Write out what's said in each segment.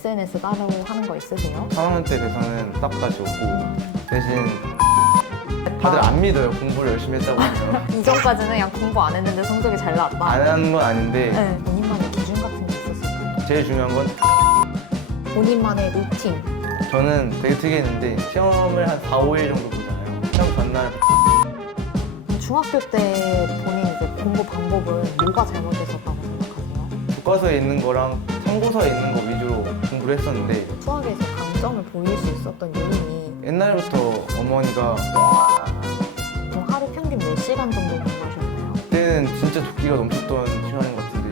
SNS 따로 하는 거 있으세요? 3학년 때 돼서는 딱 다 지웠고 대신 다들 안 믿어요. 공부를 열심히 했다고 하면. 이전까지는 그냥 공부 안 했는데 성적이 잘 나왔다. 안 하는 건 아닌데 네. 본인만의 기준 같은 게 있었을까요? 제일 중요한 건 본인만의 루틴. 저는 되게 특이했는데 시험을 한 4, 5일 정도 보잖아요. 시험 전날 중학교 때 본인 이제 공부 방법은 뭐가 잘못됐었다고 생각하세요? 교과서에 있는 거랑 참고서에 있는 거 위주로 공부를 했었는데 수학에서 강점을 보일 수 있었던 요인이 옛날부터 어머니가 그럼 하루 평균 몇 시간 정도 공부하셨나요? 그때는 진짜 도끼가 넘쳤던 시간인 것 같은데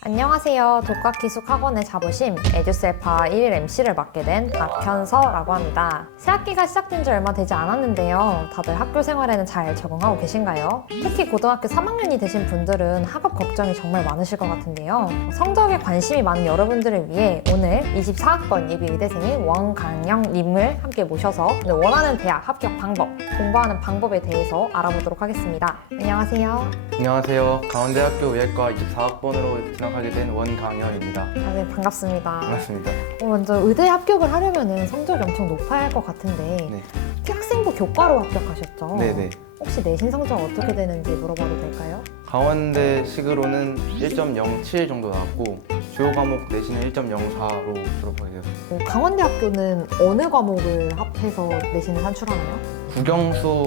안녕하세요. 독학기숙학원의 자부심 에듀셀파 1일 MC를 맡게 된 박현서라고 합니다. 새학기가 시작된 지 얼마 되지 않았는데요. 다들 학교 생활에는 잘 적응하고 계신가요? 특히 고등학교 3학년이 되신 분들은 학업 걱정이 정말 많으실 것 같은데요. 성적에 관심이 많은 여러분들을 위해 오늘 24학번 예비의대생인 원강영님을 함께 모셔서 원하는 대학 합격 방법, 공부하는 방법에 대해서 알아보도록 하겠습니다. 안녕하세요. 안녕하세요. 강원대학교 의학과 24학번으로 진학하게 된 원강현입니다. 네, 반갑습니다. 반갑습니다. 먼저 의대 합격을 하려면 성적이 엄청 높아야 할 것 같은데 네. 학생부 교과로 합격하셨죠? 네네. 혹시 내신 성적 어떻게 되는지 물어봐도 될까요? 강원대식으로는 1.07 정도 나왔고 주요 과목 내신은 1.04로 졸업하게 되었습니다. 강원대학교는 어느 과목을 합해서 내신을 산출하나요?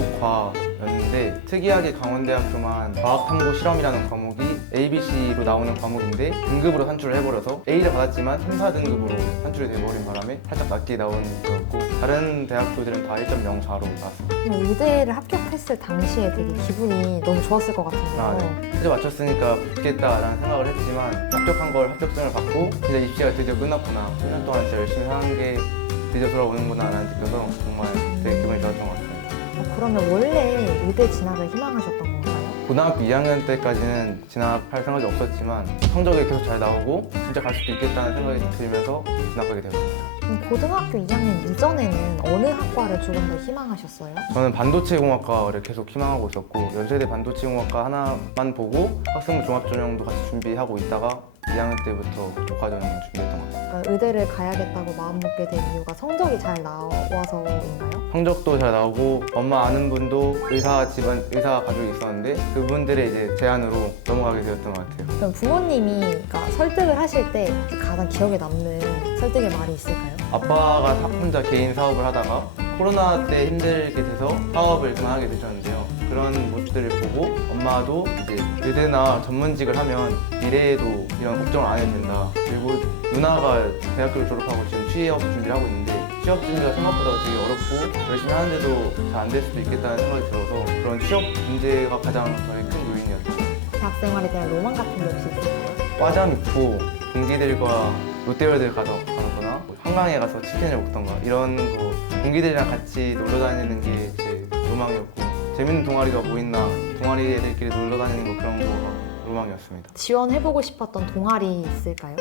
국영수과였는데 특이하게 강원대학교만 과학탐구 실험이라는 과목이 ABC로 나오는 과목인데 등급으로 산출을 해버려서 A를 받았지만 3, 4등급으로 산출이 돼버린 바람에 살짝 낮게 나온 거였고 다른 대학교들은 다 1.04로 나왔습니다. 의대를 합격했을 당시에 되게 기분이 너무 좋았을 것 같은데요. 아, 네. 진짜 맞췄으니까 붙겠다라는 생각을 했지만 합격한 걸 합격증을 받고 진짜 입시가 드디어 끝났구나 1년 동안 진짜 열심히 사는 게 드디어 돌아오는구나 라는 느껴서 정말 되게 기분이 좋았던 것 같습니다. 그러면 원래 의대 진학을 희망하셨던 건가요? 고등학교 2학년 때까지는 진학할 생각이 없었지만 성적이 계속 잘 나오고 진짜 갈 수도 있겠다는 생각이 들면서 진학하게 되었습니다. 그럼 고등학교 2학년 이전에는 어느 학과를 조금 더 희망하셨어요? 저는 반도체공학과를 계속 희망하고 있었고 연세대 반도체공학과 하나만 보고 학생부 종합전형도 같이 준비하고 있다가 2학년 때부터 조과전형을 준비했던 것 같아요. 그러니까 의대를 가야겠다고 마음먹게 된 이유가 성적이 잘 나와서인가요? 성적도 잘 나오고 엄마 아는 분도 의사 집안 의사 가족이 있었는데 그분들의 이제 제안으로 넘어가게 되었던 것 같아요. 그럼 부모님이 그러니까 설득을 하실 때 가장 기억에 남는 설득의 말이 있을까요? 아빠가 혼자 개인 사업을 하다가 코로나 때 힘들게 돼서 사업을 그만하게 되셨는데요. 그런 모습들을 보고 엄마도 이제 의대나 전문직을 하면 미래에도 이런 걱정을 안 해도 된다. 그리고 누나가 대학교를 졸업하고 지금 취업 준비를 하고 있는데 취업 준비가 생각보다 되게 어렵고 열심히 하는데도 잘 안 될 수도 있겠다는 생각이 들어서 그런 취업 문제가 가장 저의 큰 요인이었죠. 대학 생활에 대한 로망 같은 게 혹시 있을까요? 과잠 입고 동기들과 롯데월드 가거나 한강에 가서 치킨을 먹던가 이런 거 동기들이랑 같이 놀러 다니는 게 제 로망이었고 재밌는 동아리가 뭐 있나 동아리 애들끼리 놀러 다니는 거 그런 거가 로망이었습니다. 지원해보고 싶었던 동아리 있을까요?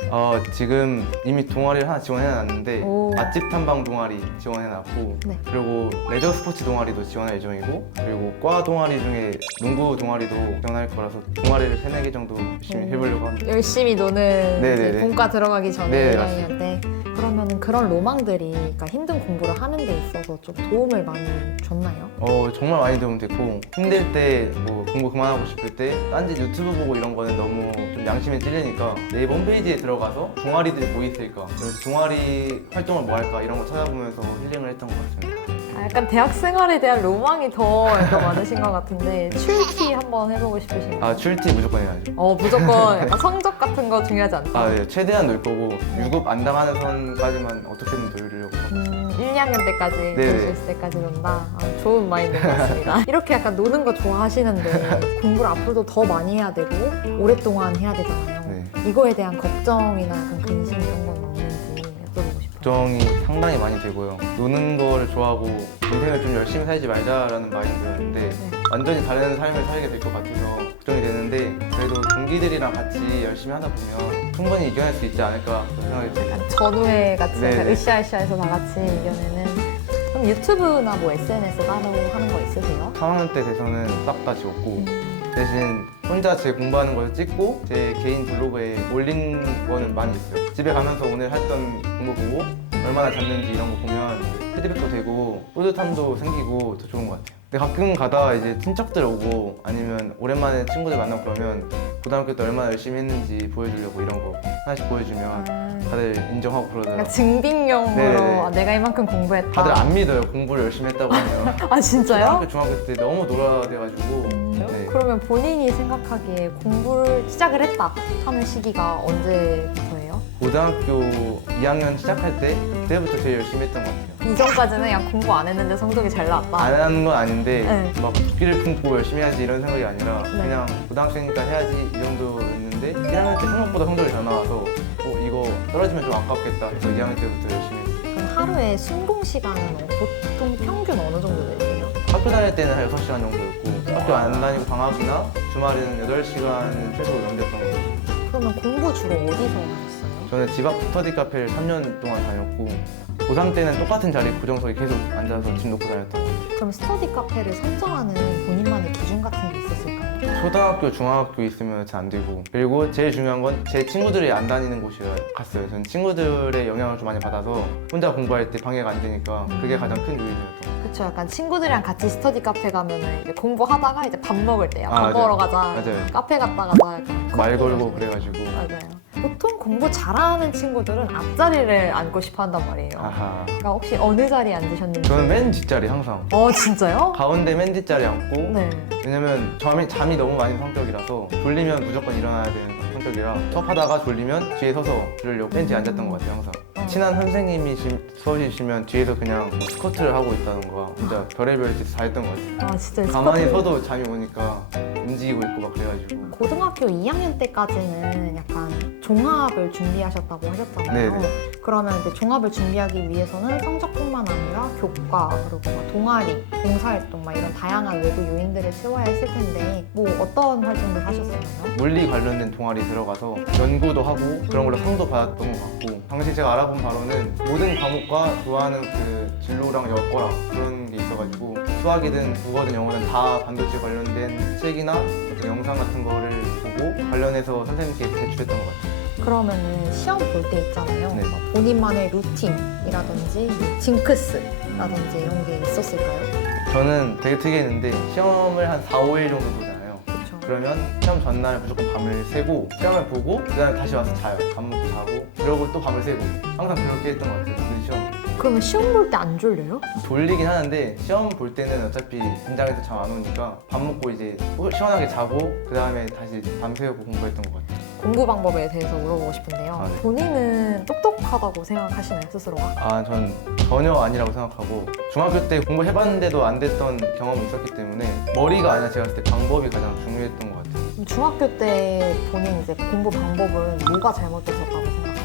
지금 이미 동아리를 하나 지원해놨는데 오. 맛집 탐방 동아리 지원해놨고 네. 그리고 레저 스포츠 동아리도 지원할 예정이고 그리고 과 동아리 중에 농구 동아리도 지원할 거라서 동아리를 3-4개 정도 열심히 해보려고 합니다. 열심히 노는 네네네. 이제 본과 들어가기 전에 네, 2학년 때 그러면 그런 로망들이 그러니까 힘든 공부를 하는 데 있어서 좀 도움을 많이 줬나요? 정말 많이 도움 됐고 힘들 때 뭐 공부 그만하고 싶을 때 딴짓 유튜브 보고 이런 거는 너무 좀 양심에 찔리니까 네이버 홈페이지에 들어가서 동아리들이 뭐 있을까 그래서 동아리 활동을 뭐 할까 이런 거 찾아보면서 힐링을 했던 것 같습니다. 약간 대학 생활에 대한 로망이 더 약간 많으신 것 같은데 출티 한번 해보고 싶으신가요? 출티 무조건 해야죠. 무조건 약간 성적 같은 거 중요하지 않다. 네, 최대한 놀 거고 유급 안 당하는 선까지만 어떻게든 놀려고 하고 1, 2학년 때까지 네네. 놀 수 있을 때까지 논다. 좋은 마인드인 것 같습니다. 이렇게 약간 노는 거 좋아하시는데 공부를 앞으로도 더 많이 해야 되고 오랫동안 해야 되잖아요. 네. 이거에 대한 걱정이나 약간 근심 이런 건 없는지 여쭤보고 싶어요. 걱정이 상당히 많이 되고요. 노는 거를 좋아하고 인생을 좀 열심히 살지 말자라는 마인드였는데 완전히 다른 삶을 살게 될 것 같아서 걱정이 되는데 그래도 동기들이랑 같이 열심히 하다 보면 충분히 이겨낼 수 있지 않을까 그런 생각이 들어요. 약간 전우회 같이 네네. 약간 으쌰으쌰해서 다 같이 이겨내는. 그럼 유튜브나 뭐 SNS 따로 하는 거 있으세요? 3학년 때 돼서는 싹 다 지웠고 대신 혼자 제 공부하는 걸 찍고 제 개인 블로그에 올린 거는 많이 있어요. 집에 가면서 오늘 했던 공부 보고 얼마나 잤는지 이런 거 보면 피드백도 되고 뿌듯함도 생기고 더 좋은 것 같아요. 근데 가끔 가다 이제 친척들 오고 아니면 오랜만에 친구들 만나고 그러면 고등학교 때 얼마나 열심히 했는지 보여주려고 이런 거 하나씩 보여주면 다들 인정하고 그러더라고요. 그러니까 증빙용으로 네네. 아, 내가 이만큼 공부했다. 다들 안 믿어요. 공부를 열심히 했다고 하면. 아 진짜요? 초등학교, 중학교 때 너무 놀아대가지고 네. 그러면 본인이 생각하기에 공부를 시작을 했다 하는 시기가 언제부터예요? 고등학교 2학년 시작할 때 그때부터 제일 열심히 했던 것 같아요. 이전까지는 그냥 공부 안 했는데 성적이 잘 나왔다. 안 하는 건 아닌데 네. 막 도끼를 품고 열심히 해야지 이런 생각이 아니라 네. 그냥 고등학생이니까 해야지 이 정도였는데 1학년 때 생각보다 성적이 잘 나와서 이거 떨어지면 좀 아깝겠다 해서 2학년 때부터 열심히 했어요. 그럼 하루에 순공 시간은 보통 평균 어느 정도 되세요? 학교 다닐 때는 한 6시간 정도였고 학교 안 다니고 방학이나 주말에는 8시간 최소 넘겼던 것 같아요. 그러면 공부 주로 어디서 하셨어요? 저는 집 앞 스터디 카페를 3년 동안 다녔고 고3 때는 똑같은 자리 고정석에 계속 앉아서 집 놓고 다녔던 것 같아요. 그럼 스터디 카페를 선정하는 본인만의 기준 같은 게 있었을까요? 초등학교, 중학교 있으면 잘 안 되고 그리고 제일 중요한 건 제 친구들이 안 다니는 곳이라 갔어요. 저는 친구들의 영향을 좀 많이 받아서 혼자 공부할 때 방해가 안 되니까 그게 가장 큰 요인이었던 것 같아요. 그쵸, 약간 친구들이랑 같이 스터디 카페 가면은 이제 공부하다가 이제 밥 먹을 때야. 아, 밥 맞아요. 먹으러 가자. 맞아요. 카페 갔다 가자. 약간 말 커피 걸고 마시고. 그래가지고 맞아요. 보통 공부 잘하는 친구들은 앞자리를 앉고 싶어 한단 말이에요. 아하. 그러니까 혹시 어느 자리에 앉으셨는지? 저는 맨 뒷자리 항상 진짜요? 가운데 맨 뒷자리 앉고 네. 왜냐면 잠이 너무 많이 성격이라서 졸리면 무조건 일어나야 되는 성격이라 수업하다가 졸리면 뒤에 서서 들으려고 맨 뒤에 앉았던 것 같아요 항상. 친한 선생님이 수업이시면 뒤에서 그냥 뭐 스쿼트를 하고 있다던가 진짜 별의별 짓 다 했던 것 같아요. 진짜 가만히 스쿼트. 서도 잠이 오니까 움직이고 있고 막 그래가지고 고등학교 2학년 때까지는 약간 종합을 준비하셨다고 하셨잖아요. 네네. 그러면 이제 종합을 준비하기 위해서는 성적뿐만 아니라 교과, 그리고 막 동아리, 봉사활동 막 이런 다양한 외부 요인들을 채워야 했을 텐데 뭐 어떤 활동들 하셨어요? 물리 관련된 동아리 들어가서 연구도 하고 그런 걸로 상도 받았던 것 같고 당시 제가 알아본 바로는 모든 과목과 좋아하는 그 진로랑 여과랑 그런 게 있어가지고 수학이든 국어든 영어든 다 반도체 관련된 책이나 그 영상 같은 거를 보고 관련해서 선생님께 제출했던 것 같아요. 그러면은 시험 볼 때 있잖아요. 네. 막 본인만의 루틴이라든지 징크스라든지 이런 게 있었을까요? 저는 되게 특이했는데 시험을 한 4, 5일 정도 보잖아요. 그렇죠. 그러면 시험 전날 무조건 밤을 새고 시험을 보고 그 다음에 다시 와서 자요. 밥 먹고 자고 그러고 또 밤을 새고 항상 그렇게 했던 것 같아요. 그 시험 그러면 시험 볼 때 안 졸려요? 졸리긴 하는데 시험 볼 때는 어차피 긴장해서 잠 안 오니까 밥 먹고 이제 시원하게 자고 그 다음에 다시 밤새우고 공부했던 것 같아요. 공부 방법에 대해서 물어보고 싶은데요. 네. 본인은 똑똑하다고 생각하시나요, 스스로가? 전 전혀 아니라고 생각하고 중학교 때 공부해봤는데도 안 됐던 경험이 있었기 때문에 머리가 아니라 제가 봤을 때 방법이 가장 중요했던 것 같아요. 그럼 중학교 때 본인 이제 공부 방법은 뭐가 잘못됐었다고 생각하세요?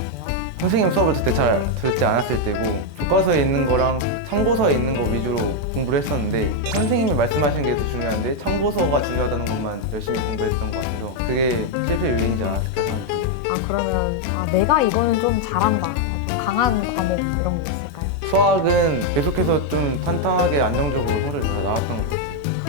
선생님 수업을 그때 잘 듣지 않았을 때고 교과서에 있는 거랑 참고서에 있는 거 위주로 공부를 했었는데 선생님이 말씀하시는 게 더 중요한데 참고서가 중요하다는 것만 열심히 공부했던 것 같아서 그게 실패 요인이지 않았을까 생각합니다. 그러면 내가 이거는 좀 잘한다, 좀 강한 과목 이런 게 있을까요? 수학은 계속해서 좀 탄탄하게 안정적으로 성적이 잘 나왔던 것 같아요.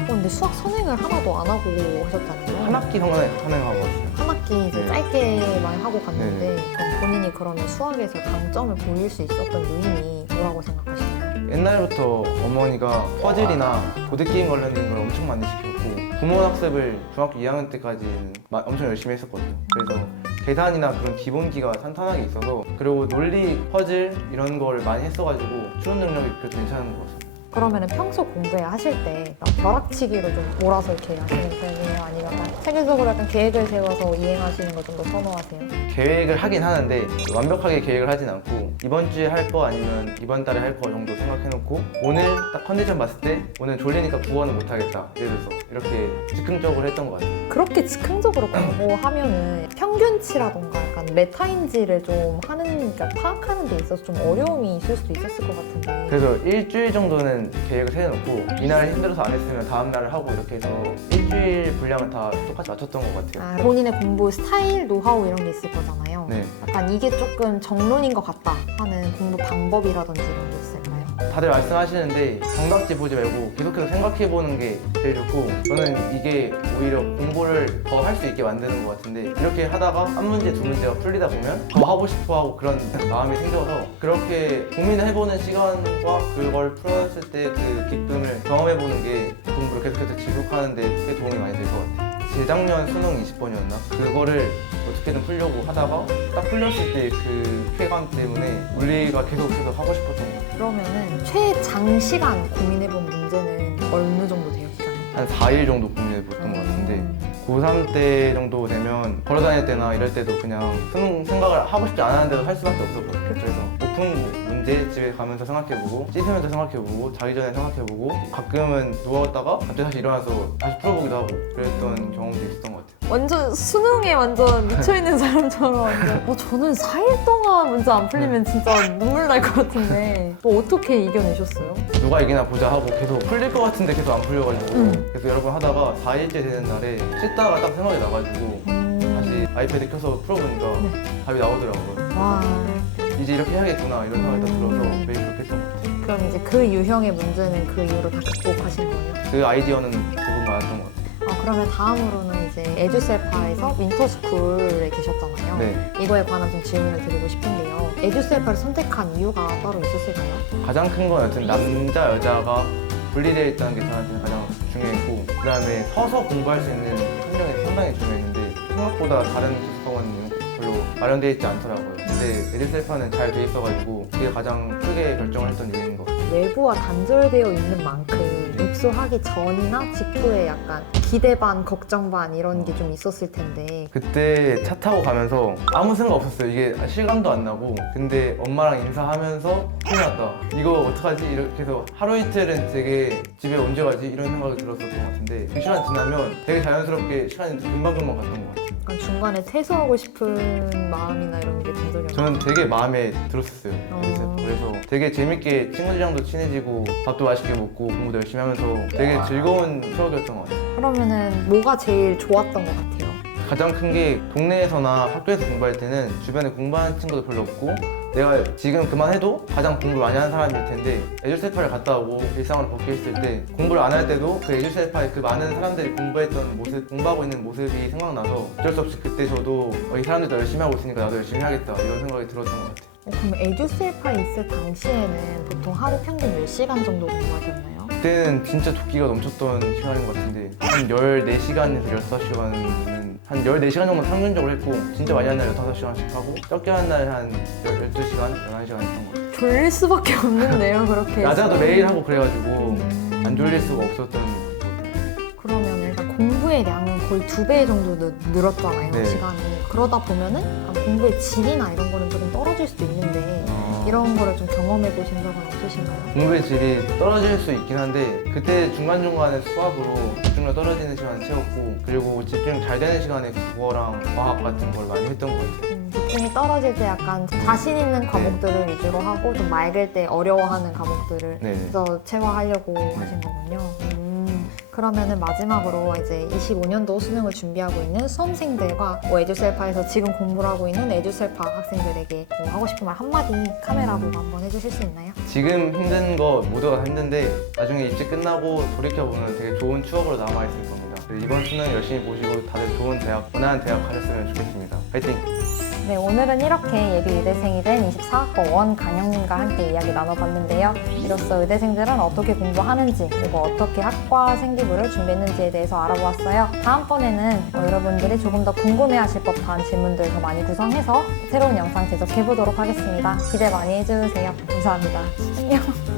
근데 수학 선행을 하나도 안 하고 하셨잖아요. 한 학기 선행하고 왔어요. 한 학기 이제 네. 짧게만 하고 갔는데 그럼 본인이 그러면 수학에서 강점을 보일 수 있었던 요인이 뭐라고 생각하시나요? 옛날부터 어머니가 퍼즐이나 보드게임 관련된 걸 엄청 많이 시켰고 구몬 학습을 중학교 2학년 때까지는 엄청 열심히 했었거든요. 그래서 계산이나 그런 기본기가 탄탄하게 있어서 그리고 논리, 퍼즐 이런 걸 많이 했어가지고 추론 능력이 그래도 괜찮은 것 같습니다. 그러면은 평소 공부에 하실 때 벼락치기로 좀 몰아서 이렇게 하시는 편이에요? 아니면 약간 체계적으로 약간 계획을 세워서 이행하시는 걸 좀 더 선호하세요? 계획을 하긴 하는데 완벽하게 계획을 하진 않고 이번 주에 할 거 아니면 이번 달에 할 거 정도 생각해놓고 오늘 딱 컨디션 봤을 때 오늘 졸리니까 국어는 못하겠다 예를 들어서 이렇게 즉흥적으로 했던 것 같아요. 그렇게 즉흥적으로 공부하면은 평균치라던가 약간 메타인지를 좀 그러니까 파악하는 데 있어서 좀 어려움이 있을 수도 있었을 것 같은데 그래서 일주일 정도는 계획을 세워놓고 이날 힘들어서 안 했으면 다음 날을 하고 이렇게 해서 일주일 분량을 다 똑같이 맞췄던 것 같아요. 본인의 공부 스타일, 노하우 이런 게 있을 거잖아요. 네. 약간 이게 조금 정론인 것 같다 하는 공부 방법이라든지 이런 게 있을까요? 다들 말씀하시는데 정답지 보지 말고 계속해서 생각해보는 게 제일 좋고, 저는 이게 오히려 공부를 더 할 수 있게 만드는 것 같은데, 이렇게 하다가 한 문제 두 문제가 풀리다 보면 더 하고 싶어하고 그런 마음이 생겨서, 그렇게 고민해보는 시간과 그걸 풀었을 때 그 기쁨을 경험해보는 게 공부를 계속해서 지속하는 데 꽤 도움이 많이 될 것 같아요. 재작년 수능 20번이었나? 그거를 어떻게든 풀려고 하다가 딱 풀렸을 때 그 쾌감 때문에 물리가 계속해서 하고 싶었던 것 같아요. 그러면은 최장시간 고민해본 문제는 어느 정도 돼요, 기간이? 한 4일 정도 고민해봤던 것 같은데, 고3 때 정도 되면 걸어다닐 때나 이럴 때도 그냥 수능 생각을 하고 싶지 않았는데도 할 수밖에 없었거든요. 그래서 오픈 문제 집에 가면서 생각해보고, 씻으면서 생각해보고, 자기 전에 생각해보고, 가끔은 누웠다가 갑자기 다시 일어나서 다시 풀어보기도 하고 그랬던 경험도 있었던 것 같아요. 완전 수능에 완전 미쳐있는 사람처럼 완전 저는 4일 동안 문제 안 풀리면 진짜 눈물 날 것 같은데 어떻게 이겨내셨어요? 누가 이기나 보자 하고 계속 풀릴 것 같은데 계속 안 풀려가지고 그래서 여러 번 하다가 4일째 되는 날에 씻다가 딱 생각이 나가지고 다시 아이패드 켜서 풀어보니까 답이 나오더라고요. 와, 이제 이렇게 해야겠구나 이런 생각이 딱 들어서 매일 그렇게 했던 것 같아요. 그럼 이제 그 유형의 문제는 그 이후로 다 극복하신 거예요? 그 아이디어는 대부분 많았던 것 같아요. 그러면 다음으로는 이제 에듀셀파에서 윈터스쿨에 계셨잖아요. 네. 이거에 관한 좀 질문을 드리고 싶은데요. 에듀셀파를 선택한 이유가 따로 있었을까요? 가장 큰 건 여튼 남자 여자가 분리되어 있다는 게 저한테는 가장 중요했고, 그 다음에 서서 공부할 수 있는 환경이 상당히 중요했는데 생각보다 다른 기숙학원은 별로 마련되어 있지 않더라고요. 근데 에듀셀파는 잘 돼 있어가지고 그게 가장 크게 결정을 했던 이유인 것 같아요. 외부와 단절되어 있는 만큼 입소하기 전이나 직후에 약간 기대 반 걱정 반 이런 게 좀 있었을 텐데 그때 차 타고 가면서 아무 생각 없었어요. 이게 실감도 안 나고, 근데 엄마랑 인사하면서 큰일 났다, 이거 어떡하지? 이렇게 해서 하루 이틀은 되게 집에 언제 가지? 이런 생각이 들었었던 것 같은데, 그 시간 지나면 되게 자연스럽게 시간이 금방금방 갔던 것 같아요. 약간 중간에 퇴소하고 싶은 마음이나 이런 게 든적이 저는 되게 마음에 들었었어요. 그래서 되게 재밌게 친구들이랑도 친해지고 밥도 맛있게 먹고 공부도 열심히 하면서 되게 즐거운 추억이었던 것 같아요. 그러면은 뭐가 제일 좋았던 것 같아요? 가장 큰 게 동네에서나 학교에서 공부할 때는 주변에 공부하는 친구도 별로 없고, 내가 지금 그만해도 가장 공부를 많이 하는 사람일 텐데 에듀셀파를 갔다 오고 일상으로 복귀했을 때 공부를 안 할 때도 그 에듀셀파의 그 많은 사람들이 공부했던 모습, 공부하고 있는 모습이 생각나서 어쩔 수 없이 그때 저도 이 사람들도 열심히 하고 있으니까 나도 열심히 해야겠다 이런 생각이 들었던 것 같아요. 그럼 에듀셀파에 있을 당시에는 보통 하루 평균 몇 시간 정도 공부하셨나요? 그때는 진짜 도끼가 넘쳤던 시간인 것 같은데 한 14시간에서 16시간은 한 14시간 정도 평균적으로 했고, 진짜 많이 한 날 15시간씩 하고 적게 한 날 한 12시간, 11시간 했던 것 같아요. 졸릴 수밖에 없는데요, 그렇게 낮에도 매일 하고 그래가지고 안 졸릴 수가 없었던 것 같아요. 그러면 일단 공부의 양은 거의 2배 정도 늘었잖아요, 네. 시간이. 그러다 보면은 약간 공부의 질이나 이런 거는 조금 떨어질 수도 있는데 이런 거를 좀 경험해 보신 적은 없으신가요? 공부의 질이 떨어질 수 있긴 한데, 그때 중간중간에 수학으로 집중력 떨어지는 시간 채웠고, 그리고 집중 잘 되는 시간에 국어랑 과학 같은 걸 많이 했던 것 같아요. 집중이 떨어질 때 약간 자신 있는 과목들을 위주로 하고 좀 맑을 때 어려워하는 과목들을 네. 그래서 체화하려고 하신 거군요. 그러면은 마지막으로 이제 25년도 수능을 준비하고 있는 수험생들과 에듀셀파에서 지금 공부를 하고 있는 에듀셀파 학생들에게 뭐 하고 싶은 말 한마디 카메라 보고 한번 해주실 수 있나요? 지금 힘든 거 모두가 다 힘든데 나중에 입시 끝나고 돌이켜보면 되게 좋은 추억으로 남아있을 겁니다. 이번 수능 열심히 보시고 다들 좋은 대학, 원하는 대학 가셨으면 좋겠습니다. 파이팅! 네, 오늘은 이렇게 예비 의대생이 된 24학번 원강영님과 함께 이야기 나눠봤는데요. 이로써 의대생들은 어떻게 공부하는지 그리고 어떻게 학과 생기부를 준비했는지에 대해서 알아보았어요. 다음번에는 여러분들이 조금 더 궁금해하실 법한 질문들 더 많이 구성해서 새로운 영상 제작해보도록 하겠습니다. 기대 많이 해주세요. 감사합니다. 안녕.